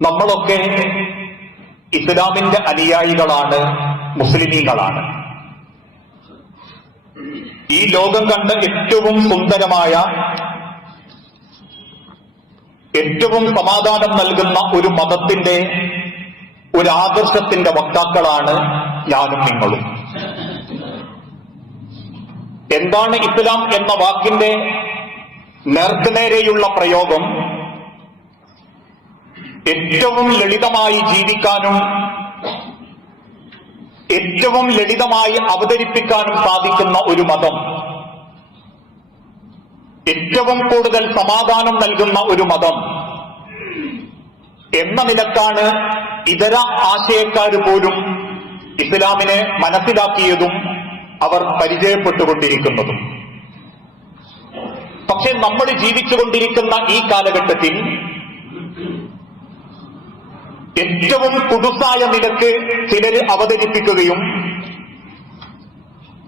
നമ്മളൊക്കെ ഇസ്ലാമിന്റെ അനുയായികളാണ്, മുസ്ലിമീങ്ങളാണ്. ഈ ലോകം കണ്ട ഏറ്റവും സുന്ദരമായ, ഏറ്റവും സമാധാനം നൽകുന്ന ഒരു മതത്തിന്റെ, ഒരു ആദർശത്തിന്റെ വക്താക്കളാണ് ഞാനും നിങ്ങളും. എന്താണ് ഇസ്ലാം എന്ന വാക്കിന്റെ നേർക്കുനേരെയുള്ള പ്രയോഗം? ഏറ്റവും ലളിതമായി ജീവിക്കാനും ഏറ്റവും ലളിതമായി അവതരിപ്പിക്കാനും സാധിക്കുന്ന ഒരു മതം, ഏറ്റവും കൂടുതൽ സമാധാനം നൽകുന്ന ഒരു മതം എന്ന നിലക്കാണ് ഇതര ആശയക്കാർ പോലും ഇസ്ലാമിനെ മനസ്സിലാക്കിയതും അവർ പരിചയപ്പെട്ടുകൊണ്ടിരിക്കുന്നതും. പക്ഷെ നമ്മൾ ജീവിച്ചുകൊണ്ടിരിക്കുന്ന ഈ കാലഘട്ടത്തിൽ ഏറ്റവും കുടുസായ നിലക്ക് ചിലർ അവതരിപ്പിക്കുകയും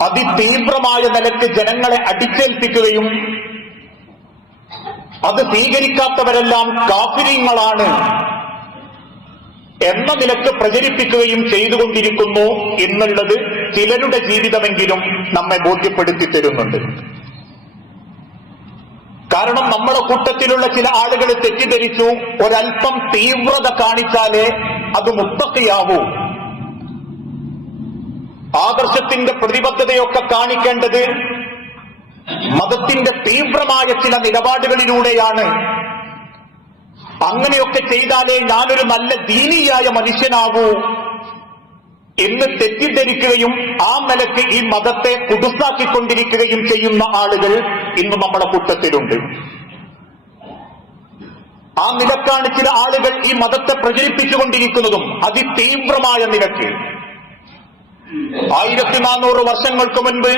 അതിതീവ്രമായ നിലക്ക് ജനങ്ങളെ അടിച്ചേൽപ്പിക്കുകയും അത് സ്വീകരിക്കാത്തവരെല്ലാം കാഫിരീങ്ങളാണ് എന്ന നിലക്ക് പ്രചരിപ്പിക്കുകയും ചെയ്തുകൊണ്ടിരിക്കുന്നു എന്നുള്ളത് ചിലരുടെ ജീവിതമെങ്കിലും നമ്മെ ബോധ്യപ്പെടുത്തി തരുന്നുണ്ട്. കാരണം നമ്മുടെ കൂട്ടത്തിലുള്ള ചില ആളുകൾ തെറ്റിദ്ധരിച്ചു, ഒരൽപ്പം തീവ്രത കാണിച്ചാലേ അത് മുത്തഖിയാവൂ. ആദർശത്തിന്റെ പ്രതിബദ്ധതയൊക്കെ കാണിക്കേണ്ടത് മതത്തിന്റെ തീവ്രമായ ചില നിലപാടുകളിലൂടെയാണ്. അങ്ങനെയൊക്കെ ചെയ്താലേ ഞാനൊരു നല്ല ദീനിയായ മനുഷ്യനാകൂ എന്ന് തെറ്റിദ്ധരിക്കുകയും ആ നിലയ്ക്ക് ഈ മതത്തെ കുടുസാക്കിക്കൊണ്ടിരിക്കുകയും ചെയ്യുന്ന ആളുകൾ ഇന്ന് നമ്മുടെ കൂട്ടത്തിലുണ്ട്. ആ നിലക്കാണ് ചില ആളുകൾ ഈ മതത്തെ പ്രചരിപ്പിച്ചുകൊണ്ടിരിക്കുന്നതും അതിതീവ്രമായ നിലയ്ക്ക്. 1400 വർഷങ്ങൾക്ക് മുൻപ്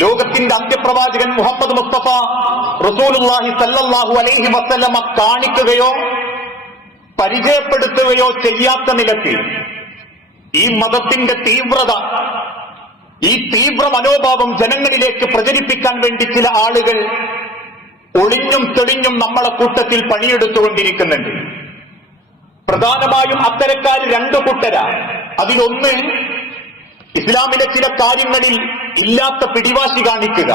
ലോകത്തിന്റെ അന്ത്യപ്രവാചകൻ മുഹമ്മദ് മുസ്തഫ റസൂലുള്ളാഹി സല്ലല്ലാഹു അലൈഹി വസല്ലമ കാണിക്കുകയോ പരിചയപ്പെടുത്തുകയോ ചെയ്യാത്ത നിലയ്ക്ക് ഈ മതത്തിന്റെ തീവ്രത, ഈ തീവ്ര മനോഭാവം ജനങ്ങളിലേക്ക് പ്രചരിപ്പിക്കാൻ വേണ്ടി ചില ആളുകൾ ഒളിഞ്ഞും തെളിഞ്ഞും നമ്മളെ കൂട്ടത്തിൽ പണിയെടുത്തുകൊണ്ടിരിക്കുന്നുണ്ട്. പ്രധാനമായും അത്തരക്കാർ രണ്ടു കൂട്ടരാ. അതിലൊന്ന്, ഇസ്ലാമിലെ ചില കാര്യങ്ങളിൽ ഇല്ലാത്ത പിടിവാശി കാണിക്കുക,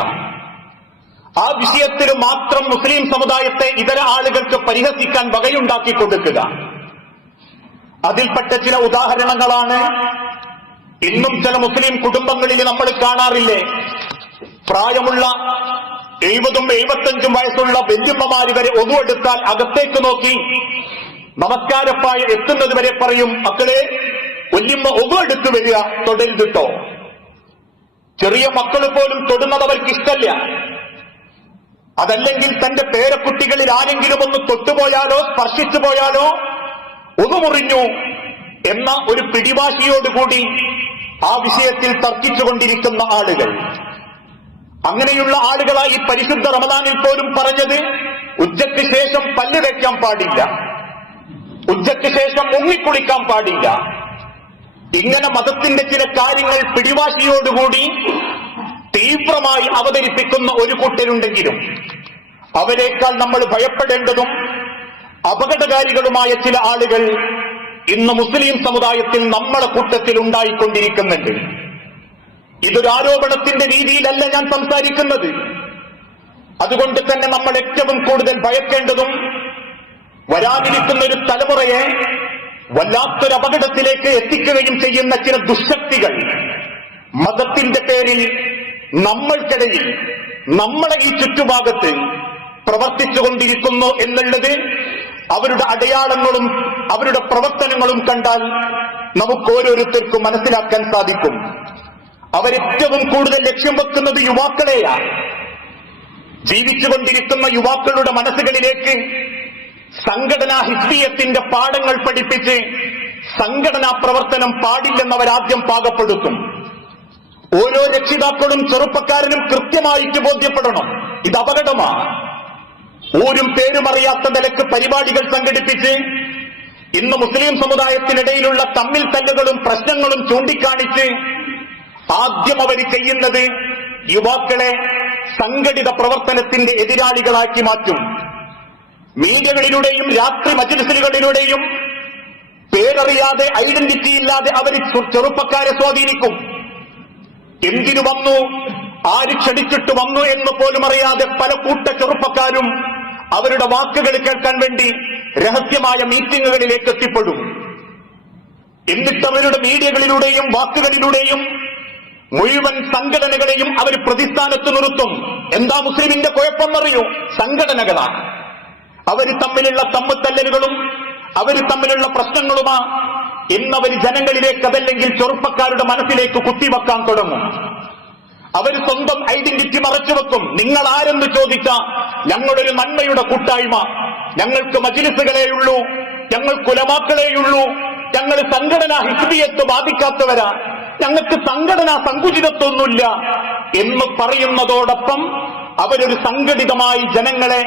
ആ വിഷയത്തിൽ മാത്രം മുസ്ലിം സമുദായത്തെ ഇതര ആളുകൾക്ക് പരിഹസിക്കാൻ വകയുണ്ടാക്കി കൊടുക്കുക. അതിൽപ്പെട്ട ചില ഉദാഹരണങ്ങളാണ് ഇന്നും ചില മുസ്ലിം കുടുംബങ്ങളിൽ നമ്മൾ കാണാറില്ലേ. പ്രായമുള്ള 70-75 വയസ്സുള്ള വല്യമ്മമാര് വരെ ഒതുവെടുത്താൽ അകത്തേക്ക് നോക്കി നമസ്കാരപ്പായ എത്തുന്നത് വരെ പറയും, മക്കളെ വല്യമ്മ ഒതുവെടുത്ത് വരിക, തൊടരുതിട്ടോ. ചെറിയ മക്കൾ പോലും തൊടുന്നത് അവർക്ക് ഇഷ്ടല്ല. അതല്ലെങ്കിൽ തന്റെ പേരക്കുട്ടികളിൽ ആരെങ്കിലും ഒന്ന് തൊട്ടുപോയാലോ സ്പർശിച്ചു പോയാലോ ഒതുമുറിഞ്ഞു എന്ന ഒരു പിടിവാശിയോടുകൂടി ആ വിഷയത്തിൽ തർക്കിച്ചുകൊണ്ടിരിക്കുന്ന ആളുകൾ. അങ്ങനെയുള്ള ആളുകളായി പരിശുദ്ധ റമദാനിൽ പോലും പറഞ്ഞത് ഉച്ചയ്ക്ക് ശേഷം പല്ല് വയ്ക്കാൻ പാടില്ല, ഉച്ചയ്ക്ക് ശേഷം മുങ്ങിക്കുളിക്കാൻ പാടില്ല. ഇങ്ങനെ മതത്തിന്റെ ചില കാര്യങ്ങൾ പിടിവാശിയോടുകൂടി തീവ്രമായി അവതരിപ്പിക്കുന്ന ഒരു കൂട്ടരുണ്ടെങ്കിലും അവരെക്കാൾ നമ്മൾ ഭയപ്പെടേണ്ടതും അപകടകാരികളുമായ ചില ആളുകൾ ഇന്ന് മുസ്ലിം സമുദായത്തിൽ നമ്മളെ കൂട്ടത്തിൽ ഉണ്ടായിക്കൊണ്ടിരിക്കുന്നുണ്ട്. ഇതൊരു ആരോപണത്തിന്റെ രീതിയിലല്ല ഞാൻ സംസാരിക്കുന്നത്. അതുകൊണ്ട് തന്നെ നമ്മൾ ഏറ്റവും കൂടുതൽ ഭയക്കേണ്ടതും വരാനിരിക്കുന്ന ഒരു തലമുറയെ വല്ലാത്തൊരു അപകടത്തിലേക്ക് എത്തിക്കുകയും ചെയ്യുന്ന ചില ദുശക്തികൾ മതത്തിന്റെ പേരിൽ നമ്മൾക്കിടയിൽ, നമ്മളെ ഈ ചുറ്റുഭാഗത്ത് പ്രവർത്തിച്ചുകൊണ്ടിരിക്കുന്നു എന്നുള്ളത് അവരുടെ അടയാളങ്ങളും അവരുടെ പ്രവർത്തനങ്ങളും കണ്ടാൽ നമുക്ക് ഓരോരുത്തർക്കും മനസ്സിലാക്കാൻ സാധിക്കും. അവരേറ്റവും കൂടുതൽ ലക്ഷ്യം വെക്കുന്നത് യുവാക്കളെയാണ്. ജീവിച്ചുകൊണ്ടിരിക്കുന്ന യുവാക്കളുടെ മനസ്സുകളിലേക്ക് സംഘടനാ ഹിസ്ബിയത്തിന്റെ പാഠങ്ങൾ പഠിപ്പിച്ച് സംഘടനാ പ്രവർത്തനം പാടില്ലെന്നവരാദ്യം പാകപ്പെടുത്തും. ഓരോ രക്ഷിതാക്കളും ചെറുപ്പക്കാരനും കൃത്യമായിട്ട് ബോധ്യപ്പെടണം, ഇത് അപകടമാണ്. ഊരും പേരുമറിയാത്ത നിലക്ക് പരിപാടികൾ സംഘടിപ്പിച്ച് ഇന്ന് മുസ്ലിം സമുദായത്തിനിടയിലുള്ള തമ്മിൽ തല്ലുകളും പ്രശ്നങ്ങളും ചൂണ്ടിക്കാണിച്ച് ആദ്യം അവർ ചെയ്യുന്നത് യുവാക്കളെ സംഘടിത പ്രവർത്തനത്തിന്റെ എതിരാളികളാക്കി മാറ്റും. മീഡിയകളിലൂടെയും രാത്രി മജ്‌ലിസുകളിലൂടെയും പേരറിയാതെ ഐഡന്റിറ്റി ഇല്ലാതെ അവർ ചെറുപ്പക്കാരെ സ്വാധീനിക്കും. എന്തിനു വന്നു, ആര് ക്ഷണിച്ചിട്ട് വന്നു എന്ന് പോലും അറിയാതെ പല കൂട്ട ചെറുപ്പക്കാരും അവരുടെ വാക്കുകൾ കേൾക്കാൻ വേണ്ടി രഹസ്യമായ മീറ്റിംഗുകളിലേക്ക് എത്തിപ്പെടും. എന്നിട്ട് അവരുടെ മീഡിയകളിലൂടെയും വാക്കുകളിലൂടെയും മുഴുവൻ സംഘടനകളെയും അവർ പ്രതിസ്ഥാനത്ത് നിർത്തും. എന്താ മുസ്ലിമിന്റെ കുഴപ്പമെന്നറിയോ? സംഘടനകളാണ്. അവർ തമ്മിലുള്ള തമ്മിത്തല്ലലുകളും അവർ തമ്മിലുള്ള പ്രശ്നങ്ങളുമാ എന്നവർ ജനങ്ങളിലേക്ക്, അതല്ലെങ്കിൽ ചെറുപ്പക്കാരുടെ മനസ്സിലേക്ക് കുത്തിവെക്കാൻ തുടങ്ങും. അവർ സ്വന്തം ഐഡന്റിറ്റി മറച്ചുവെക്കും. നിങ്ങൾ ആരെന്ന് ചോദിച്ചാൽ ഞങ്ങളൊരു നന്മയുടെ കൂട്ടായ്മ, ഞങ്ങൾക്ക് മജ്‌ലിസുകളേയുള്ളൂ, ഞങ്ങൾക്ക് ഉലമാക്കളേയുള്ളൂ, ഞങ്ങൾ സംഘടനാ ഹിസ്ബിയത്ത് ബാധിക്കാത്തവരാ, ഞങ്ങൾക്ക് സംഘടനാ സങ്കുചിതത്വമൊന്നുമില്ല എന്ന് പറയുന്നതോടൊപ്പം അവരൊരു സംഘടിതമായി ജനങ്ങളെ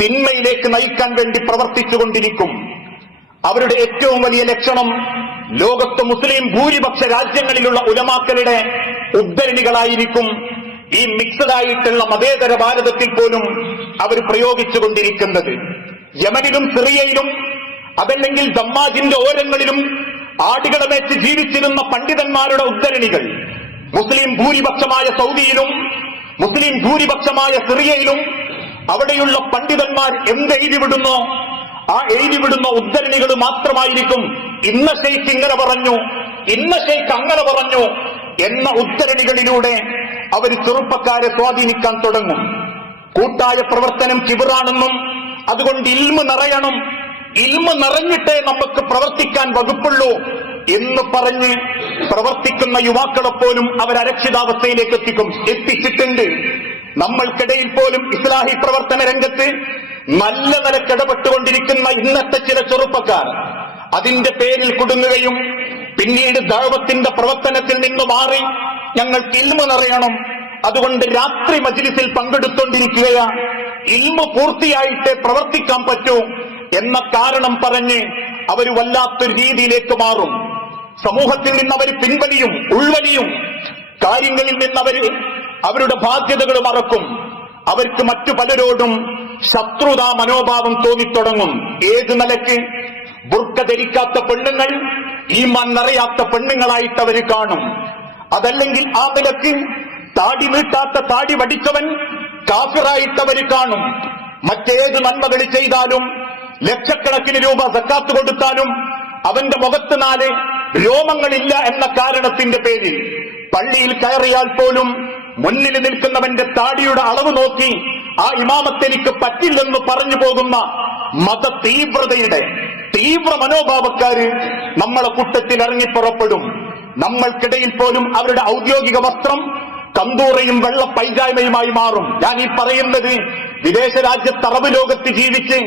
തിന്മയിലേക്ക് നയിക്കാൻ വേണ്ടി പ്രവർത്തിച്ചുകൊണ്ടിരിക്കും. അവരുടെ ഏറ്റവും വലിയ ലക്ഷണം ലോകത്ത് മുസ്ലിം ഭൂരിപക്ഷ രാജ്യങ്ങളിലുള്ള ഉലമാക്കളുടെ ഉദ്ധരണികളായിരിക്കും ഈ മിക്സഡ് ആയിട്ടുള്ള മതേതര ഭാരതത്തിൽ പോലും അവർ പ്രയോഗിച്ചുകൊണ്ടിരിക്കുന്നത്. യമനിലും സിറിയയിലും അതല്ലെങ്കിൽ ദമ്മാജിന്റെ ഓരങ്ങളിലും ആടുകളെ വെച്ച് ജീവിച്ചിരുന്ന പണ്ഡിതന്മാരുടെ ഉദ്ധരണികൾ മുസ്ലിം ഭൂരിപക്ഷമായ സൗദിയിലും മുസ്ലിം ഭൂരിപക്ഷമായ സിറിയയിലും അവിടെയുള്ള പണ്ഡിതന്മാർ എന്തെഴുതിവിടുന്നോ ആ എഴുതിവിടുന്ന ഉദ്ധരണികൾ മാത്രമായിരിക്കും. ഇന്ന ശൈഖ് ഇങ്ങനെ പറഞ്ഞു, ഇന്ന ശൈഖ് അങ്ങനെ പറഞ്ഞു എന്ന ഉദ്ധരണികളിലൂടെ അവർ ചെറുപ്പക്കാരെ സ്വാധീനിക്കാൻ തുടങ്ങും. കൂട്ടായ പ്രവർത്തനം കിബിറാണെന്നും അതുകൊണ്ട് ഇൽമ് നിറയണം, ഇൽമ് നിറഞ്ഞിട്ടേ നമുക്ക് പ്രവർത്തിക്കാൻ വകുപ്പുള്ളൂ എന്ന് പറഞ്ഞ് പ്രവർത്തിക്കുന്ന യുവാക്കളെ പോലും അവർ അരക്ഷിതാവസ്ഥയിലേക്ക് എത്തിച്ചിട്ടുണ്ട്. നമ്മൾക്കിടയിൽ പോലും ഇസ്ലാഹി പ്രവർത്തന രംഗത്ത് നല്ല നിലക്കിടപെട്ടുകൊണ്ടിരിക്കുന്ന ഇന്നത്തെ ചില ചെറുപ്പക്കാർ അതിന്റെ പേരിൽ കുടുങ്ങുകയും പിന്നീട് ദഅവത്തിന്റെ പ്രവർത്തനത്തിൽ നിന്ന് മാറി ഞങ്ങൾക്ക് ഇൽമ് നിറയണം, അതുകൊണ്ട് രാത്രി മജ്‌ലിസിൽ പങ്കെടുത്തുകൊണ്ടിരിക്കുകയാണ്, ഇൽമ് പൂർത്തിയായിട്ടേ പ്രവർത്തിക്കാൻ പറ്റൂ എന്ന കാരണം പറഞ്ഞ് അവർ വല്ലാത്തൊരു രീതിയിലേക്ക് മാറും. സമൂഹത്തിൽ നിന്ന് അവർ പിൻവലിയും, ഉൾവലിയും, കാര്യങ്ങളിൽ നിന്ന് അവർ അവരുടെ ബാധ്യതകൾ മറക്കും. അവർക്ക് മറ്റു പലരോടും ശത്രുതാ മനോഭാവം തോന്നിത്തുടങ്ങും. ഏത് നിലയ്ക്ക്? ബുർക്ക ധരിക്കാത്ത പെണ്ണുങ്ങൾ ഈമാൻ നിറയാത്ത പെണ്ണുങ്ങളായിട്ട് അവർ കാണും. അതല്ലെങ്കിൽ ആ നിലയ്ക്ക് താടി നീട്ടാത്ത താടി വടിച്ചവൻ കാഫിറായിട്ട് അവർ കാണും. മറ്റേത് നന്മകൾ ചെയ്താലും ലക്ഷക്കണക്കിന് രൂപ സക്കാത്ത് കൊടുത്താലും അവന്റെ മുഖത്ത് 4 രോമങ്ങളില്ല എന്ന കാരണത്തിന്റെ പേരിൽ പള്ളിയിൽ കയറിയാൽ പോലും മുന്നിൽ നിൽക്കുന്നവന്റെ താടിയുടെ അളവ് നോക്കി ആ ഇമാമത്ത് എനിക്ക് പറ്റില്ലെന്ന് പറഞ്ഞു പോകുന്ന മത തീവ്രതയുടെ തീവ്ര മനോഭാവക്കാര് നമ്മളെ കൂട്ടത്തിൽ ഇറങ്ങിപ്പുറപ്പെടും. നമ്മൾക്കിടയിൽ പോലും അവരുടെ ഔദ്യോഗിക വസ്ത്രം കന്തൂറയും വെള്ള പൈജാമയുമായി മാറും. ഞാൻ ഈ പറയുന്നത് വിദേശ രാജ്യത്ത് അറബ് ലോകത്ത് ജീവിച്ച്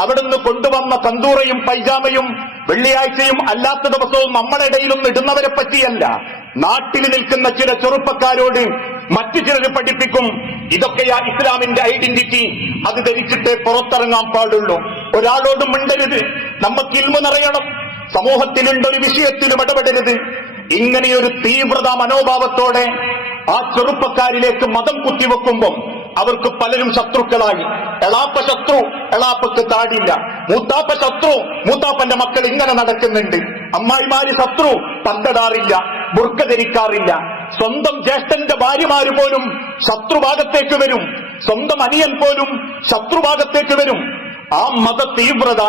അവിടുന്ന് കൊണ്ടുവന്ന കന്തൂറയും പൈജാമയും വെള്ളിയാഴ്ചയും അല്ലാത്ത ദിവസവും നമ്മുടെ ഇടയിലൊന്നും ഇടുന്നവരെ പറ്റിയല്ല. നാട്ടിൽ നിൽക്കുന്ന ചില ചെറുപ്പക്കാരോട് മറ്റു ചിലർ പഠിപ്പിക്കും, ഇതൊക്കെയാ ഇസ്ലാമിന്റെ ഐഡന്റിറ്റി, അത് ധരിച്ചിട്ടേ പുറത്തിറങ്ങാൻ പാടുള്ളൂ, ഒരാളോടും മിണ്ടരുത്, നമുക്ക് ഇൽമു നിറയണം, സമൂഹത്തിലുണ്ടൊരു വിഷയത്തിലും ഇടപെടരുത്. ഇങ്ങനെയൊരു തീവ്രതാ മനോഭാവത്തോടെ ആ ചെറുപ്പക്കാരിലേക്ക് മതം കുത്തിവെക്കുമ്പം അവർക്ക് പലരും ശത്രുക്കളായി. എളാപ്പ ശത്രു, എളാപ്പക്ക് താടിയില്ല. മൂത്താപ്പ ശത്രു, മൂത്താപ്പന്റെ മക്കൾ ഇങ്ങനെ നടക്കുന്നുണ്ട്. അമ്മായിമാര് ശത്രു, പന്തടാറില്ല, ബുർക്ക ധരിക്കാറില്ല. സ്വന്തം ജ്യേഷ്ഠന്റെ ഭാര്യമാര് പോലും ശത്രുഭാഗത്തേക്ക് വരും, സ്വന്തം അനിയൻ പോലും ശത്രുഭാഗത്തേക്ക് വരും. ആ മത തീവ്രത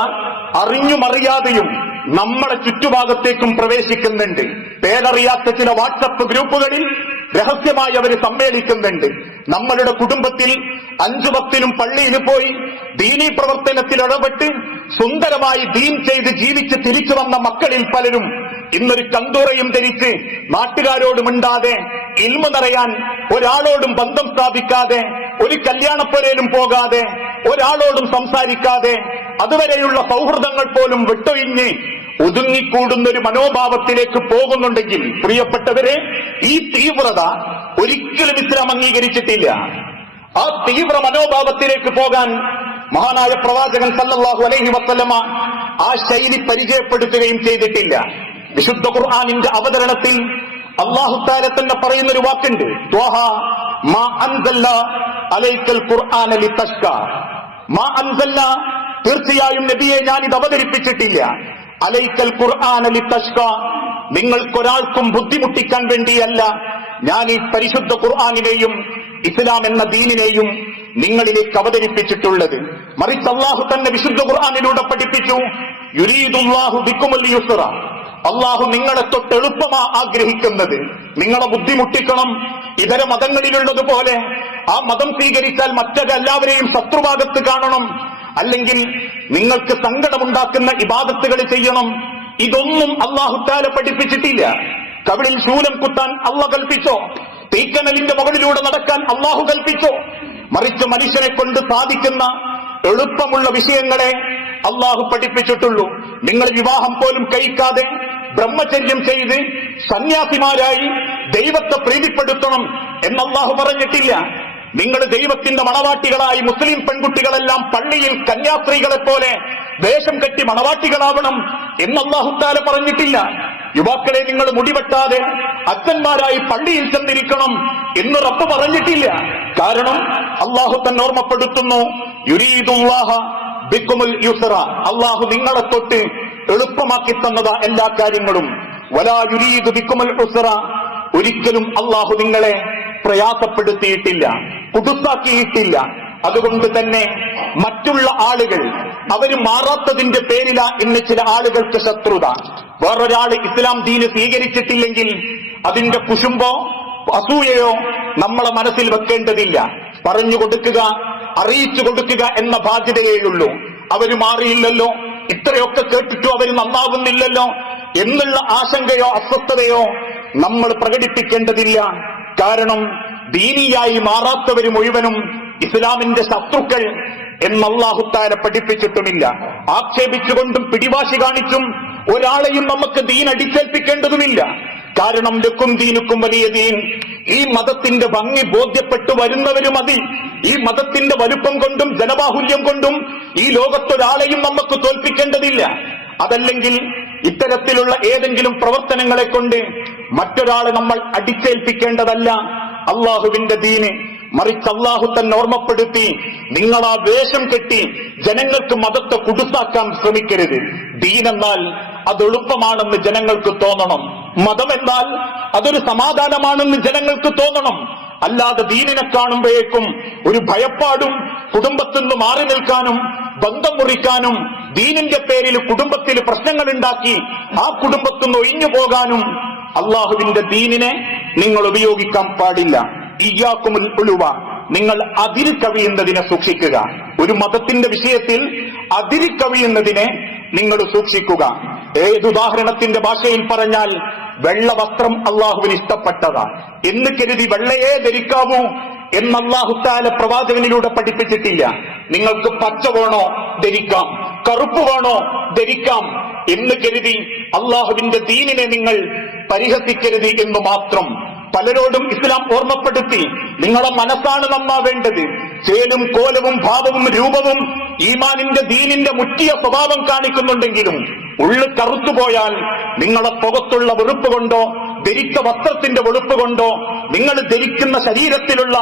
അറിഞ്ഞുമറിയാതെയും നമ്മളെ ചുറ്റുഭാഗത്തേക്കും പ്രവേശിക്കുന്നുണ്ട്. പേരറിയാത്ത ചില വാട്സപ്പ് ഗ്രൂപ്പുകളിൽ രഹസ്യമായി അവർ സമ്മേളിക്കുന്നുണ്ട്. നമ്മളുടെ കുടുംബത്തിൽ 5 വക്തിനും പള്ളിയിൽ പോയി ദീനീ പ്രവർത്തനത്തിൽ ഇടപെട്ട് സുന്ദരമായി ദീൻ ചെയ്ത് ജീവിച്ച് തിരിച്ചു വന്ന മക്കളിൽ പലരും ഇന്നൊരു കന്തൂറയും ധരിച്ച് നാട്ടുകാരോട് മിണ്ടാതെ, ഇൽമു നിറയാൻ ഒരാളോടും ബന്ധം സ്ഥാപിക്കാതെ, ഒരു കല്യാണപ്പുരയിലും പോകാതെ, ഒരാളോടും സംസാരിക്കാതെ, അതുവരെയുള്ള സൗഹൃദങ്ങൾ പോലും വിട്ടൊഴിഞ്ഞ് ഒതുങ്ങിക്കൂടുന്നൊരു മനോഭാവത്തിലേക്ക് പോകുന്നുണ്ടെങ്കിൽ പ്രിയപ്പെട്ടവരെ, ഈ തീവ്രത ഒരിക്കലും ഇസ്ലാം അംഗീകരിച്ചിട്ടില്ല. ആ തീവ്ര മനോഭാവത്തിലേക്ക് പോകാൻ മഹാനായ പ്രവാചകൻ സല്ലല്ലാഹു അലൈഹി വസല്ലമ ആ ശൈലി പരിചയപ്പെടുത്തുകയും ചെയ്തിട്ടില്ല. വിശുദ്ധ ഖുർആനിന്റെ അവതരണത്തിൽ അല്ലാഹു തആല തന്നെ പറയുന്നൊരു വാക്കുണ്ട്, ത്വഹ മാ അൻസൽനാ അലൈക്കൽ ഖുർആന ലിതഷ്കാ. മാ അൻസൽനാ തീർച്ചയായും നബിയെ ഞാൻ ഇത് അവതരിപ്പിച്ചിട്ടില്ല. അലൈക്കൽ ഖുർആന ലിതഷ്ക, നിങ്ങൾക്കൊരാൾക്കും ബുദ്ധിമുട്ടിക്കാൻ വേണ്ടിയല്ല ഞാൻ ഈ പരിശുദ്ധ ഖുർആനിനെയും ഇസ്ലാം എന്ന ദീനിനെയും നിങ്ങളിലേക്ക് അവതരിപ്പിച്ചിട്ടുള്ളത്. മറിച്ച് അല്ലാഹു തന്നെ വിശുദ്ധ ഖുർആനിലൂടെ പഠിപ്പിച്ചു, യുരീദുല്ലാഹു ബിക്കുമുൽ യുസ്റ, അല്ലാഹു നിങ്ങളെ തൊട്ട് എളുപ്പമാ ആഗ്രഹിക്കുന്നത്. നിങ്ങളെ ബുദ്ധിമുട്ടിക്കണം. ഇതര മതങ്ങളിലുള്ളതുപോലെ ആ മതം സ്വീകരിച്ചാൽ മറ്റെല്ലാവരെയും ശത്രുഭാഗത്ത് കാണണം, അല്ലെങ്കിൽ നിങ്ങൾക്ക് സങ്കടമുണ്ടാക്കുന്ന ഇബാദത്തുകൾ ചെയ്യണം. ഇതൊന്നും അല്ലാഹു തആല പഠിപ്പിച്ചിട്ടില്ല. കവിളിൽ ശൂലം കുത്താൻ അല്ലാഹു കൽപ്പിച്ചോ? തീക്കനലിന്റെ മുകളിലൂടെ നടക്കാൻ അല്ലാഹു കൽപ്പിച്ചോ? മറിച്ച് മനുഷ്യനെ കൊണ്ട് സാധിക്കുന്ന എളുപ്പമുള്ള വിഷയങ്ങളെ അല്ലാഹു പഠിപ്പിച്ചിട്ടുള്ളൂ. നിങ്ങൾ വിവാഹം പോലും കഴിക്കാതെ ബ്രഹ്മചര്യം ചെയ്ത് സന്യാസിമാരായി ദൈവത്തെ പ്രീതിപ്പെടുത്തണം എന്ന് അല്ലാഹു പറഞ്ഞിട്ടില്ല. നിങ്ങൾ ദൈവത്തിന്റെ മണവാട്ടികളായി മുസ്ലിം പെൺകുട്ടികളെല്ലാം പള്ളിയിൽ കന്യാസ്ത്രീകളെ പോലെ വേഷം കെട്ടി മണവാട്ടികളാവണം എന്ന് അല്ലാഹു തആല പറഞ്ഞിട്ടില്ല. യുവാക്കളെ നിങ്ങൾ മുടിവെട്ടാതെ അച്ഛന്മാരായി പള്ളിയിൽ ചെന്നിരിക്കണം എന്ന് റബ്ബ് പറഞ്ഞിട്ടില്ല. കാരണം അല്ലാഹു തന്നെ ഓർമ്മപ്പെടുത്തുന്നു, യുരീദുല്ലാഹ ബിക്കുമുൽ യുസ്റ, അല്ലാഹു നിങ്ങളെ തൊട്ട് എളുപ്പമാക്കി തന്നതാ എല്ലാ കാര്യങ്ങളും. വലാ യുരീദു ബിക്കുമുൽ ഉസ്റ, ഒരിക്കലും അല്ലാഹു നിങ്ങളെ പ്രയാസപ്പെടുത്തിയിട്ടില്ല, കുടുസാക്കിയിട്ടില്ല. അതുകൊണ്ട് തന്നെ മറ്റുള്ള ആളുകൾ അവര് മാറാത്തതിന്റെ പേരിലാ ഇന്ന് ചില ആളുകൾക്ക് ശത്രുത. വേറൊരാൾ ഇസ്ലാം ദീന് സ്വീകരിച്ചിട്ടില്ലെങ്കിൽ അതിന്റെ കുശുമ്പോ അസൂയയോ നമ്മളെ മനസ്സിൽ വെക്കേണ്ടതില്ല. പറഞ്ഞു കൊടുക്കുക, അറിയിച്ചു കൊടുക്കുക എന്ന ബാധ്യതയേയുള്ളൂ. അവര് മാറിയില്ലല്ലോ, ഇത്രയൊക്കെ കേട്ടിട്ടും അവര് നന്നാവുന്നില്ലല്ലോ എന്നുള്ള ആശങ്കയോ അസ്വസ്ഥതയോ നമ്മൾ പ്രകടിപ്പിക്കേണ്ടതില്ല. കാരണം ദീനിയായി മാറാത്തവര് മുഴുവനും ഇസ്ലാമിന്റെ ശത്രുക്കൾ എന്ന് അല്ലാഹു തആല പഠിപ്പിച്ചിട്ടുമില്ല. ആക്ഷേപിച്ചുകൊണ്ടും പിടിവാശി കാണിച്ചും ഒരാളെയും നമുക്ക് ദീൻ അടിച്ചേൽപ്പിക്കേണ്ടതുമില്ല. കാരണം ലക്കും ദീനുക്കും വലിയ ദീൻ, ഈ മതത്തിന്റെ ഭംഗി ബോധ്യപ്പെട്ടു വരുന്നവരും മതി. ഈ മതത്തിന്റെ വലുപ്പം കൊണ്ടും ജനബാഹുല്യം കൊണ്ടും ഈ ലോകത്തൊരാളെയും നമുക്ക് തോൽപ്പിക്കേണ്ടതില്ല. അതല്ലെങ്കിൽ ഇത്തരത്തിലുള്ള ഏതെങ്കിലും പ്രവർത്തനങ്ങളെ കൊണ്ട് മറ്റൊരാളെ നമ്മൾ അടിച്ചേൽപ്പിക്കേണ്ടതല്ല അള്ളാഹുവിന്റെ ദീന്. മറിച്ച് അള്ളാഹു തന്നെ ഓർമ്മപ്പെടുത്തി, നിങ്ങൾ ആ വേഷം കെട്ടി ജനങ്ങൾക്ക് മതത്തെ കുടുസാക്കാൻ ശ്രമിക്കരുത്. ദീനെന്നാൽ അത് എളുപ്പമാണെന്ന് ജനങ്ങൾക്ക് തോന്നണം. മതമെന്നാൽ അതൊരു സമാധാനമാണെന്ന് ജനങ്ങൾക്ക് തോന്നണം. അല്ലാതെ ദീനിനെ കാണുമ്പോഴേക്കും ഒരു ഭയപ്പാടും കുടുംബത്തിൽ നിന്ന് മാറി നിൽക്കാനും ബന്ധം മുറിക്കാനും ദീനിന്റെ പേരിൽ കുടുംബത്തിൽ പ്രശ്നങ്ങൾ ഉണ്ടാക്കി ആ കുടുംബത്തിൽ നിന്ന് ഒഴിഞ്ഞു പോകാനും അള്ളാഹുവിന്റെ ദീനിനെ നിങ്ങൾ ഉപയോഗിക്കാൻ പാടില്ല. ഇയ്യാക്കുമുൽ ഉലുവ, നിങ്ങൾ അതിര് കവിയുന്നതിനെ സൂക്ഷിക്കുക. ഒരു മതത്തിന്റെ വിഷയത്തിൽ അതിര് കവിയുന്നതിനെ നിങ്ങൾ സൂക്ഷിക്കുക. ഏതുദാഹരണത്തിന്റെ ഭാഷയിൽ പറഞ്ഞാൽ വെള്ള വസ്ത്രം അള്ളാഹുവിന് ഇഷ്ടപ്പെട്ടതാണ് എന്ന് കരുതി വെള്ളയെ ധരിക്കാവൂ എന്ന് അല്ലാഹു തആല പ്രവാചകനിലൂടെ പഠിപ്പിച്ചിട്ടില്ല. നിങ്ങൾക്ക് പച്ച വേണോ ധരിക്കാം, കറുപ്പ് വേണോ ധരിക്കാം എന്ന് കരുതി അള്ളാഹുവിന്റെ ദീനിനെ നിങ്ങൾ പരിഹസിക്കരുത് എന്ന് മാത്രം പലരോടും ഇസ്ലാം ഓർമ്മപ്പെടുത്തി. നിങ്ങളുടെ മനസ്സാണ് നന്നാവേണ്ടത്. ചേലും കോലവും ഭാവവും രൂപവും ഈമാനിന്റെ ദീനിന്റെ മുറ്റിയ സ്വഭാവം കാണിക്കുന്നുണ്ടെങ്കിലും ഉള്ളു കറുത്തുപോയാൽ നിങ്ങളെ പുറത്തുള്ള വെറുപ്പ് കൊണ്ടോ ധരിച്ച വസ്ത്രത്തിന്റെ വെളുപ്പ് കൊണ്ടോ നിങ്ങൾ ധരിക്കുന്ന ശരീരത്തിലുള്ള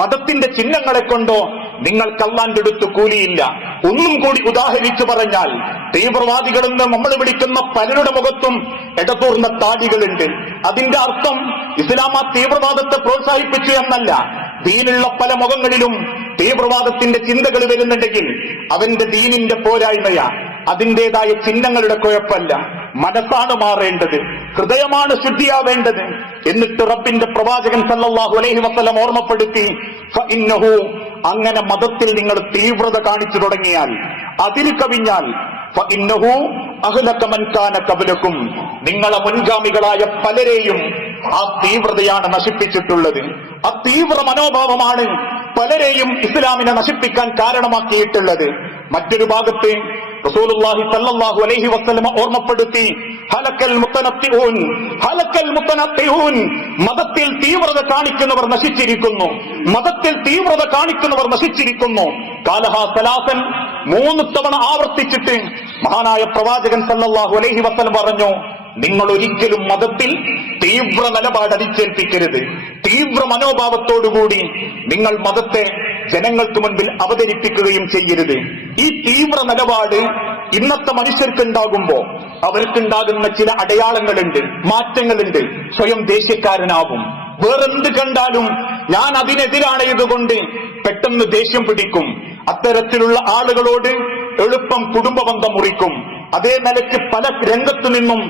മതത്തിന്റെ ചിഹ്നങ്ങളെ കൊണ്ടോ നിങ്ങൾക്ക് അല്ലാഹുവിന്റെ അടുത്ത് കൂലിയില്ല. ഒന്നും കൂടി ഉദാഹരിച്ചു പറഞ്ഞാൽ, തീവ്രവാദികളെന്ന് നമ്മൾ വിളിക്കുന്ന പലരുടെ മുഖത്തും ഇടതൂർന്ന താടികളുണ്ട്. അതിന്റെ അർത്ഥം ഇസ്ലാം ആ തീവ്രവാദത്തെ പ്രോത്സാഹിപ്പിച്ചു എന്നല്ല. ദീനുള്ള പല മുഖങ്ങളിലും തീവ്രവാദത്തിന്റെ ചിന്തകൾ വരുന്നുണ്ടെങ്കിൽ അവന്റെ ദീനിന്റെ പോരായ്മയാ, അതിന്റേതായ ചിഹ്നങ്ങളുടെ കുഴപ്പമല്ല. മനസ്സാണ് മാറേണ്ടത്, ഹൃദയമാണ് ശുദ്ധിയാവേണ്ടത്. എന്നിട്ട് റബ്ബിന്റെ പ്രവാചകൻ സല്ലല്ലാഹു അലൈഹി വസല്ലം ഓർമ്മപ്പെടുത്തി, ഫഇന്നഹു, അങ്ങനെ മതത്തിൽ നിങ്ങൾ തീവ്രത കാണിച്ചു തുടങ്ങിയാൽ, അതിൽ കവിഞ്ഞാൽ, ഫഇന്നഹു അഹ്ലക മൻ കാന ഖബ്ലകും, നിങ്ങളെ മുൻഗാമികളായ പലരെയും ആ തീവ്രതയാണ് നശിപ്പിച്ചിട്ടുള്ളത്. ആ തീവ്ര മനോഭാവമാണ് പലരെയും ഇസ്ലാമിനെ നശിപ്പിക്കാൻ കാരണമാക്കിയിട്ടുള്ളത്. മറ്റൊരു ഭാഗത്ത് റസൂലുള്ളാഹി സ്വല്ലല്ലാഹു അലൈഹി വസല്ലം ഓർമ്മപ്പെടുത്തി, ഹലക്കൽ മുത്തനത്തിഊൻ, ഹലക്കൽ മുത്തനത്തിഊൻ, മതത്തിൽ തീവ്രത കാണിക്കുന്നവർ നശിച്ചിരിക്കുന്നു, മതത്തിൽ തീവ്രത കാണിക്കുന്നവർ നശിച്ചിരിക്കുന്നു. കാലഹാ സലാസൻ, 3 തവണ ആവർത്തിച്ചിട്ട് മഹാനായ പ്രവാചകൻ സല്ലല്ലാഹു അലൈഹി വസല്ലം പറഞ്ഞു, നിങ്ങൾ ഒരിക്കലും മതത്തിൽ തീവ്ര നിലപാട് അടിച്ചേൽപ്പിക്കരുത്. തീവ്ര മനോഭാവത്തോടുകൂടി നിങ്ങൾ മതത്തെ ജനങ്ങൾക്ക് മുൻപിൽ അവതരിപ്പിക്കുകയും ചെയ്യരുത്. ഈ തീവ്ര നിലപാട് ഇന്നത്തെ മനുഷ്യർക്കുണ്ടാകുമ്പോ അവർക്കുണ്ടാകുന്ന ചില അടയാളങ്ങളുണ്ട്, മാറ്റങ്ങളുണ്ട്. സ്വയം ദേഷ്യക്കാരനാവും. വേറെന്ത് കണ്ടാലും ഞാൻ അതിനെതിരാണ് ഇതുകൊണ്ട് പെട്ടെന്ന് ദേഷ്യം പിടിക്കും. അത്തരത്തിലുള്ള ആളുകളോട് എളുപ്പം കുടുംബബന്ധം മുറിക്കും. അതേ നിലയ്ക്ക് പല രംഗത്തു നിന്നും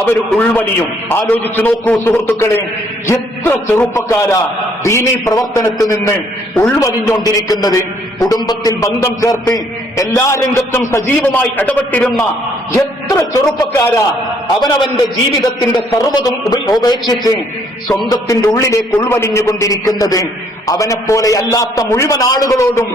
അവർ ഉൾവലിയും. ആലോചിച്ചു നോക്കൂ സുഹൃത്തുക്കളെ, എത്ര ചെറുപ്പക്കാരാ ദീനീ പ്രവർത്തനത്തിൽ നിന്ന് ഉൾവലിഞ്ഞുകൊണ്ടിരിക്കുന്നത്. കുടുംബത്തിൽ ബന്ധം ചേർത്ത് എല്ലാ രംഗത്തും സജീവമായി ഇടപെട്ടിരുന്ന എത്ര ചെറുപ്പക്കാരാ അവനവന്റെ ജീവിതത്തിന്റെ സർവ്വതും ഉപേക്ഷിച്ച് സ്വന്തത്തിന്റെ ഉള്ളിലേക്ക് ഉൾവലിഞ്ഞുകൊണ്ടിരിക്കുന്നത്. അവനെപ്പോലെ അല്ലാത്ത മുഴുവൻ ആളുകളോടും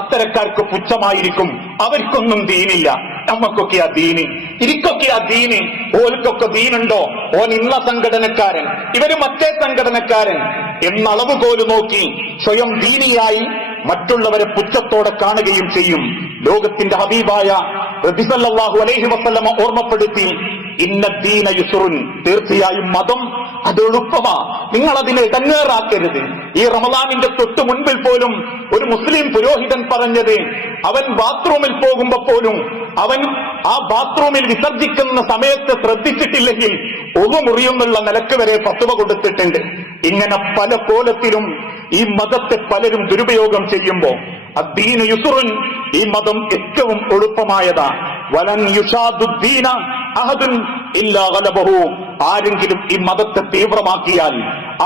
അത്തരക്കാർക്ക് പുച്ഛമായിരിക്കും. അവർക്കൊന്നും ദീനില്ല, നമ്മക്കൊക്കെയാ ദീന്, ഇരിക്കൊക്കെയാ ദീന്. ഓൽക്കൊക്കെ ദീനുണ്ടോ? ഓൻ ഇന്ന സംഘടനക്കാരൻ, ഇവര് മറ്റേ സംഘടനക്കാരൻ എന്നളവ് പോലും നോക്കി സ്വയം ദീനിയായി മറ്റുള്ളവരെ പുച്ഛത്തോടെ കാണുകയും ചെയ്യും. ലോകത്തിന്റെ ഹബീബായ നബി സല്ലല്ലാഹു അലൈഹി വസല്ലമ ഓർമ്മപ്പെടുത്തി, ഇന്ന ദീന യുസ്റുൻ, തീർച്ചയായും മതം അത് എളുപ്പമാ, നിങ്ങൾ അതിനെ ഇടങ്ങേറാക്കരുത്. ഈ റമദാനിന്റെ തൊട്ടു മുൻപിൽ പോലും ഒരു മുസ്ലിം പുരോഹിതൻ പറഞ്ഞത്, അവൻ ബാത്റൂമിൽ പോകുമ്പോ പോലും അവൻ ആ ബാത്റൂമിൽ വിസർജിക്കുന്ന സമയത്ത് ശ്രദ്ധിച്ചിട്ടില്ലെങ്കിൽ ഒന്നു മുറിയുന്നുള്ള നിലക്ക് വരെ ഫത്വ കൊടുത്തിട്ടുണ്ട്. ഇങ്ങനെ പല കോലത്തിലും ഈ മതത്തെ പലരും ദുരുപയോഗം ചെയ്യുമ്പോ അദ്ദീനു യുസ്റുൻ, ഈ മതം ഏറ്റവും എളുപ്പമായതാ. വലൻ യുഷാദുദ്ദീന അഹദുൻ ഇല്ലാ ഗലബഹു, ആരെങ്കിലും ഈ മതത്തെ തീവ്രമാക്കിയാൽ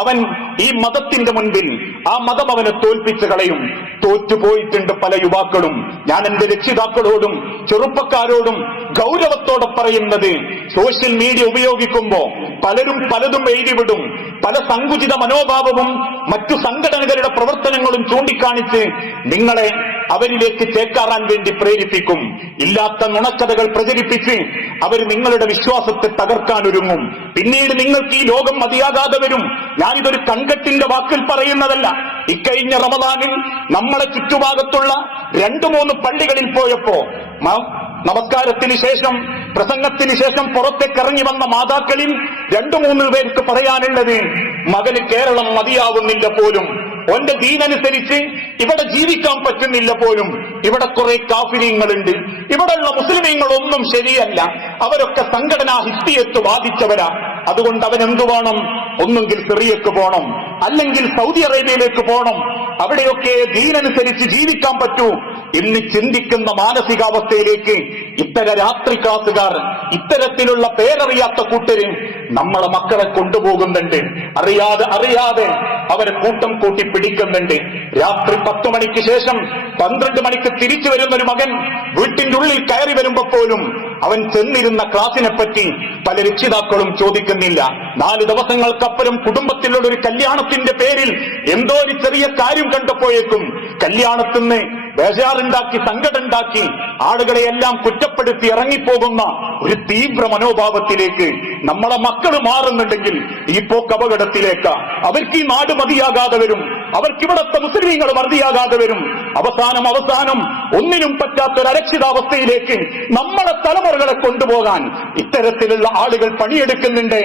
അവൻ ഈ മതത്തിന്റെ മുൻപിൽ ആ മതം അവനെ തോൽപ്പിച്ചു കളയും. തോറ്റുപോയിട്ടുണ്ട് പല യുവാക്കളും. ഞാൻ എന്റെ രക്ഷിതാക്കളോടും ചെറുപ്പക്കാരോടും ഗൗരവത്തോടെ പറയുന്നത്, സോഷ്യൽ മീഡിയ ഉപയോഗിക്കുമ്പോ പലരും പലതും എഴുതിവിടും. പല സങ്കുചിത മനോഭാവവും മറ്റു സംഘടനകളുടെ പ്രവർത്തനങ്ങളും ചൂണ്ടിക്കാണിച്ച് നിങ്ങളെ അവരിലേക്ക് ചേക്കാറാൻ വേണ്ടി പ്രേരിപ്പിക്കും. ഇല്ലാത്ത നുണക്കഥകൾ പ്രചരിപ്പിച്ച് അവർ നിങ്ങളുടെ വിശ്വാസത്തെ തകർക്കാനൊരുങ്ങും. പിന്നീട് നിങ്ങൾക്ക് ഈ ലോകം മതിയാകാതെ വരും. ഞാനിതൊരു കൺകെട്ടിന്റെ വാക്കിൽ പറയുന്നതല്ല. ഇക്കഴിഞ്ഞ റമദാനിൽ നമ്മളെ ചുറ്റുഭാഗത്തുള്ള 2-3 പള്ളികളിൽ പോയപ്പോ നമസ്കാരത്തിന് ശേഷം, പ്രസംഗത്തിന് ശേഷം പുറത്തേക്കിറങ്ങി വന്ന മാതാക്കളിൽ 2-3 പേർക്ക് പറയാനുള്ളത്, മകന് കേരളം മതിയാവുന്നില്ല പോലും, ഓന്റെ ദീനനുസരിച്ച് ഇവിടെ ജീവിക്കാൻ പറ്റുന്നില്ല പോലും, ഇവിടെ കുറെ കാഫിരീങ്ങളുണ്ട്, ഇവിടെയുള്ള മുസ്ലിമീങ്ങളൊന്നും ശരിയല്ല, അവരൊക്കെ സംഘടനാ ഹിസ്ബിയത്ത് വാദിച്ചവരാ, അതുകൊണ്ട് അവൻ എന്തു വേണം? ഒന്നുകിൽ സിറിയക്ക് പോണം, അല്ലെങ്കിൽ സൗദി അറേബ്യയിലേക്ക് പോണം, അവിടെയൊക്കെ ദീനനുസരിച്ച് ജീവിക്കാൻ പറ്റൂ എന്ന് ചിന്തിക്കുന്ന മാനസികാവസ്ഥയിലേക്ക് ഇത്തരം രാത്രി ക്ലാസുകാർ, ഇത്തരത്തിലുള്ള പേരറിയാത്ത കൂട്ടര് നമ്മളെ മക്കളെ കൊണ്ടുപോകുന്നുണ്ട്. അറിയാതെ അവരെ കൂട്ടം കൂട്ടി പിടിക്കുന്നുണ്ട്. രാത്രി 10 മണിക്ക് ശേഷം 12 മണിക്ക് തിരിച്ചു വരുന്ന ഒരു മകൻ വീട്ടിന്റെ ഉള്ളിൽ കയറി വരുമ്പോ പോലും അവൻ ചെന്നിരുന്ന ക്ലാസിനെ പറ്റി പല രക്ഷിതാക്കളും ചോദിക്കുന്നില്ല. 4 ദിവസങ്ങൾക്കപ്പുറം കുടുംബത്തിലുള്ള ഒരു കല്യാണത്തിന്റെ പേരിൽ എന്തോ ഒരു ചെറിയ കാര്യം കണ്ടപ്പോഴേക്കും കല്യാണത്തിന് ബേജാറുണ്ടാക്കി, സങ്കടമുണ്ടാക്കി, ആളുകളെയെല്ലാം കുറ്റപ്പെടുത്തി ഇറങ്ങിപ്പോകുന്ന ഒരു തീവ്ര മനോഭാവത്തിലേക്ക് നമ്മളെ മക്കൾ മാറുന്നുണ്ടെങ്കിൽ ഈ പോക്ക് അപകടത്തിലേക്ക്. അവർക്ക് ഈ നാട് മതിയാകാതെ വരും, അവർക്കിവിടത്തെ മുസ്ലിമീങ്ങൾ മതിയാകാതെ വരും. അവസാനം ഒന്നിനും പറ്റാത്തൊരു അരക്ഷിതാവസ്ഥയിലേക്ക് നമ്മളെ തലമുറകളെ കൊണ്ടുപോകാൻ ഇത്തരത്തിലുള്ള ആളുകൾ പണിയെടുക്കുന്നുണ്ട്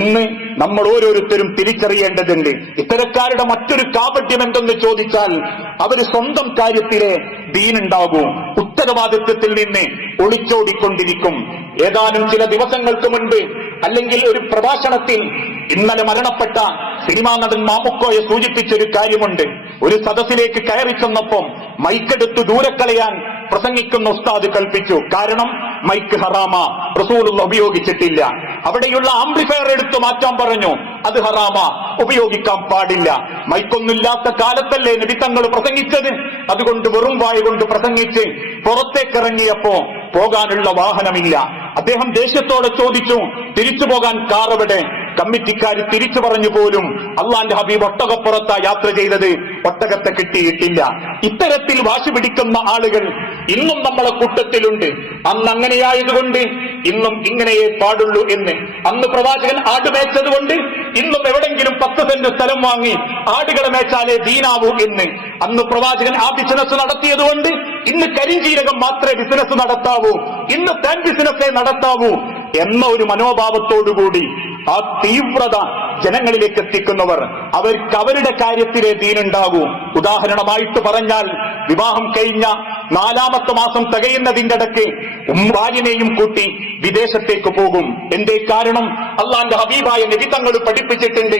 എന്ന് നമ്മൾ ഓരോരുത്തരും തിരിച്ചറിയേണ്ടതുണ്ട്. ഇത്തരക്കാരുടെ മറ്റൊരു കാപട്യം എന്തെന്ന് ചോദിച്ചാൽ, അവര് സ്വന്തം കാര്യത്തിലെ ദീനുണ്ടാകും, ഉത്തരവാദിത്വത്തിൽ നിന്ന് ഒളിച്ചോടിക്കൊണ്ടിരിക്കും. ഏതാനും ചില ദിവസങ്ങൾക്ക് മുൻപ് അല്ലെങ്കിൽ ഒരു പ്രഭാഷണത്തിൽ ഇന്നലെ മരണപ്പെട്ട സിനിമാ നടൻ മാമുക്കോയെ സൂചിപ്പിച്ചൊരു കാര്യമുണ്ട്. ഒരു സദസ്സിലേക്ക് കയറി ചെന്നപ്പം മൈക്കെടുത്ത് ദൂരെ കളയാൻ പ്രസംഗിക്കുന്ന ഉസ്താദ് കൽപ്പിച്ചു. കാരണം മൈക്ക് ഹറാമാ, റസൂലുള്ള ഉപയോഗിച്ചിട്ടില്ല. അവിടെയുള്ള ആംപ്ലിഫയർ എടുത്തു മാറ്റാൻ പറഞ്ഞു, അത് ഹറാമാ, ഉപയോഗിക്കാൻ പാടില്ല. മൈക്കൊന്നുമില്ലാത്ത കാലത്തല്ലേ നബി തങ്ങൾ പ്രസംഗിച്ചത്, അതുകൊണ്ട് വെറും വായ കൊണ്ട് പ്രസംഗിച്ച് പുറത്തേക്കിറങ്ങിയപ്പോ പോകാനുള്ള വാഹനമില്ല. അദ്ദേഹം ദേഷ്യത്തോടെ ചോദിച്ചു, തിരിച്ചു പോകാൻ കാർ എവിടെ? കമ്മിറ്റിക്കാർ തിരിച്ചു പറഞ്ഞു പോലും അള്ളാന്റെ ഹബീബ് ഒട്ടകപ്പുറത്താ യാത്ര ചെയ്തത്, ഒട്ടകത്തെ കിട്ടിയിട്ടില്ല. ഇത്തരത്തിൽ വാശി പിടിക്കുന്ന ആളുകൾ ഇന്നും നമ്മളെ കൂട്ടത്തിലുണ്ട്. അന്ന് അങ്ങനെയായതുകൊണ്ട് ഇന്നും ഇങ്ങനെയേ പാടുള്ളൂ എന്ന്. അന്ന് പ്രവാചകൻ ആട് മേച്ചതുകൊണ്ട് ഇന്നും എവിടെങ്കിലും 10 സെന്റ് സ്ഥലം വാങ്ങി ആടുകളെ മേച്ചാലേ ദീനാവൂ എന്ന്. അന്ന് പ്രവാചകൻ ആ ബിസിനസ് നടത്തിയതുകൊണ്ട് ഇന്ന് കരിഞ്ചീരകം മാത്രമേ ബിസിനസ് നടത്താവൂ, ഇന്ന് തേൻ ബിസിനസ്സേ നടത്താവൂ എന്ന ഒരു മനോഭാവത്തോടുകൂടി ആ തീവ്രത ജനങ്ങളിലേക്ക് എത്തിക്കുന്നവർ, അവർക്ക് അവരുടെ കാര്യത്തിലെ ദീനുണ്ടാകൂ, ഉദാഹരണമായിട്ട് പറഞ്ഞാൽ, വിവാഹം കഴിഞ്ഞ 4ാമത്തെ മാസം തികയുന്നതിന്റെ ഇടയ്ക്ക് ഭാര്യനെയും കൂട്ടി വിദേശത്തേക്ക് പോകും. എന്തേ കാരണം? അള്ളാന്റെ ഹബീബായ നബി തങ്ങൾ പഠിപ്പിച്ചിട്ടുണ്ട്,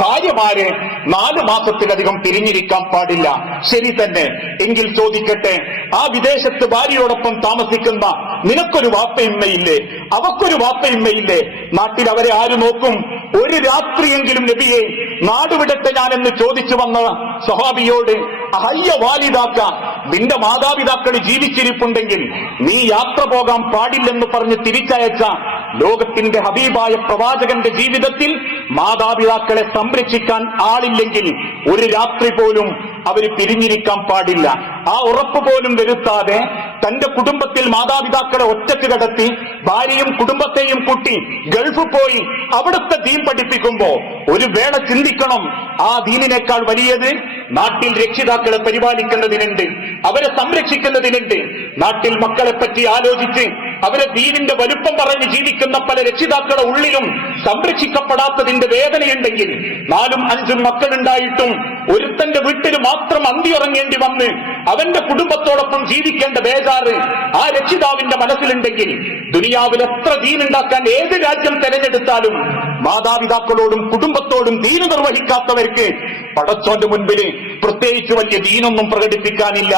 ഭാര്യമാരെ 4 മാസത്തിലധികം പിരിഞ്ഞിരിക്കാൻ പാടില്ല. ശരി തന്നെ. എങ്കിൽ ചോദിക്കട്ടെ, ആ വിദേശത്ത് ഭാര്യയോടൊപ്പം താമസിക്കുന്ന നിനക്കൊരു വാപ്പയിമ്മയില്ലേ? അവക്കൊരു വാപ്പയിമ്മയില്ലേ? നാട്ടിൽ അവരെ ആര് നോക്കും? ഒരു രാത്രിയെങ്കിലും നബിയെ നാടുവിടട്ടെ ഞാനെന്ന് ചോദിച്ചു വന്ന സ്വഹാബിയോട്, അഹയ്യ വാലിദാക്ക, നിന്റെ മാതാപിതാക്കൾ ജീവിച്ചിരിപ്പുണ്ടെങ്കിൽ നീ യാത്ര പോകാൻ പാടില്ലെന്ന് പറഞ്ഞ് തിരിച്ചയച്ച ലോകത്തിന്റെ ഹബീബായ പ്രവാചകന്റെ ജീവിതത്തിൽ മാതാപിതാക്കളെ സംരക്ഷിക്കാൻ ആളില്ലെങ്കിൽ ഒരു രാത്രി പോലും അവര് പിരിഞ്ഞിരിക്കാൻ പാടില്ല. ആ ഉറപ്പ് പോലും വരുത്താതെ തന്റെ കുടുംബത്തിൽ മാതാപിതാക്കളെ ഒറ്റക്ക് കിടത്തി ഭാര്യയും കുടുംബത്തെയും കൂട്ടി ഗൾഫ് പോയി അവിടുത്തെ ദീൻ പഠിപ്പിക്കുമ്പോ ഒരു വേള ചിന്തിക്കണം, ആ ദീനിനേക്കാൾ വലിയത് നാട്ടിൽ രക്ഷിതാക്കളെ പരിപാലിക്കുന്നതിനുണ്ട്, അവരെ സംരക്ഷിക്കുന്നതിനുണ്ട്. നാട്ടിൽ മക്കളെ പറ്റി ആലോചിച്ച് അവരെ ദീനിന്റെ വലുപ്പം പറഞ്ഞ് ജീവിക്കുന്ന പല രക്ഷിതാക്കളുടെ ഉള്ളിലും സംരക്ഷിക്കപ്പെടാത്തതിന്റെ വേദനയുണ്ടെങ്കിൽ, 4ഉം 5ഉം മക്കളുണ്ടായിട്ടും ഒരുത്തന്റെ വീട്ടിൽ മാത്രം അന്തിയുറങ്ങേണ്ടി വന്ന് അവന്റെ കുടുംബത്തോടൊപ്പം ജീവിക്കേണ്ട ബേജാറ് ആ രക്ഷിതാവിന്റെ മനസ്സിലുണ്ടെങ്കിൽ, ദുനിയാവിൽ എത്ര ദീനുണ്ടാക്കാൻ ഏത് രാജ്യം തെരഞ്ഞെടുത്താലും മാതാപിതാക്കളോടും കുടുംബത്തോടും ദീന് നിർവഹിക്കാത്തവർക്ക് പടച്ചോന്റെ മുൻപിൽ പ്രത്യേകിച്ച് വലിയ ദീനൊന്നും പ്രകടിപ്പിക്കാനില്ല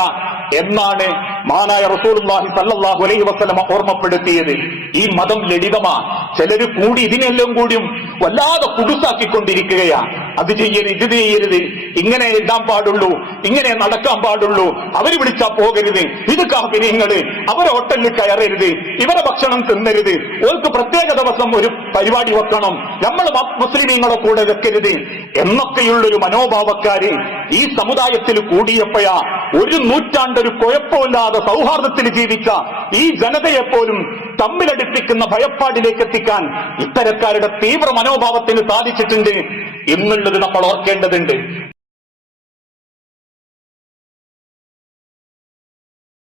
എന്നാണ് മഹാനായ റസൂലുള്ളാഹി സ്വല്ലല്ലാഹു അലൈഹി വസല്ലമ ഓർമ്മപ്പെടുത്തിയത്. ഈ മതം ലളിതമാ. ചിലര് കൂടി ഇതിനെല്ലാം കൂടിയും വല്ലാതെ കുടുസാക്കിക്കൊണ്ടിരിക്കുകയാ. അത് ചെയ്യരുത്, ഇത് ചെയ്യരുത്, ഇങ്ങനെ എഴുതാൻ പാടുള്ളൂ, ഇങ്ങനെ നടക്കാൻ പാടുള്ളൂ, അവര് വിളിച്ചാ പോകരുത്, ഇത് കാഫിരീങ്ങള്, അവരെ ഹോട്ടലിൽ കയറരുത്, ഇവരെ ഭക്ഷണം തിന്നരുത്, ഓർക്ക് പ്രത്യേക ദിവസം ഒരു പരിപാടി വെക്കണം, നമ്മൾ മുസ്ലിമീങ്ങളെ കൂടെ വെക്കരുത് എന്നൊക്കെയുള്ളൊരു മനോഭാവക്കാര് ഈ സമുദായത്തിൽ കൂടിയപ്പോഴാ ഒരു നൂറ്റാണ്ടൊരു കുഴപ്പമില്ലാതെ സൗഹാർദ്ദത്തിൽ ജീവിച്ച ഈ ജനതയെപ്പോലും തമ്മിലടിപ്പിക്കുന്ന ഭയപ്പാടിലേക്ക് എത്തിക്കാൻ ഇത്തരക്കാരുടെ തീവ്ര മനോഭാവത്തിന് സാധിച്ചിട്ടുണ്ട് എന്നുള്ളത് നമ്മൾ ഓർക്കേണ്ടതുണ്ട്.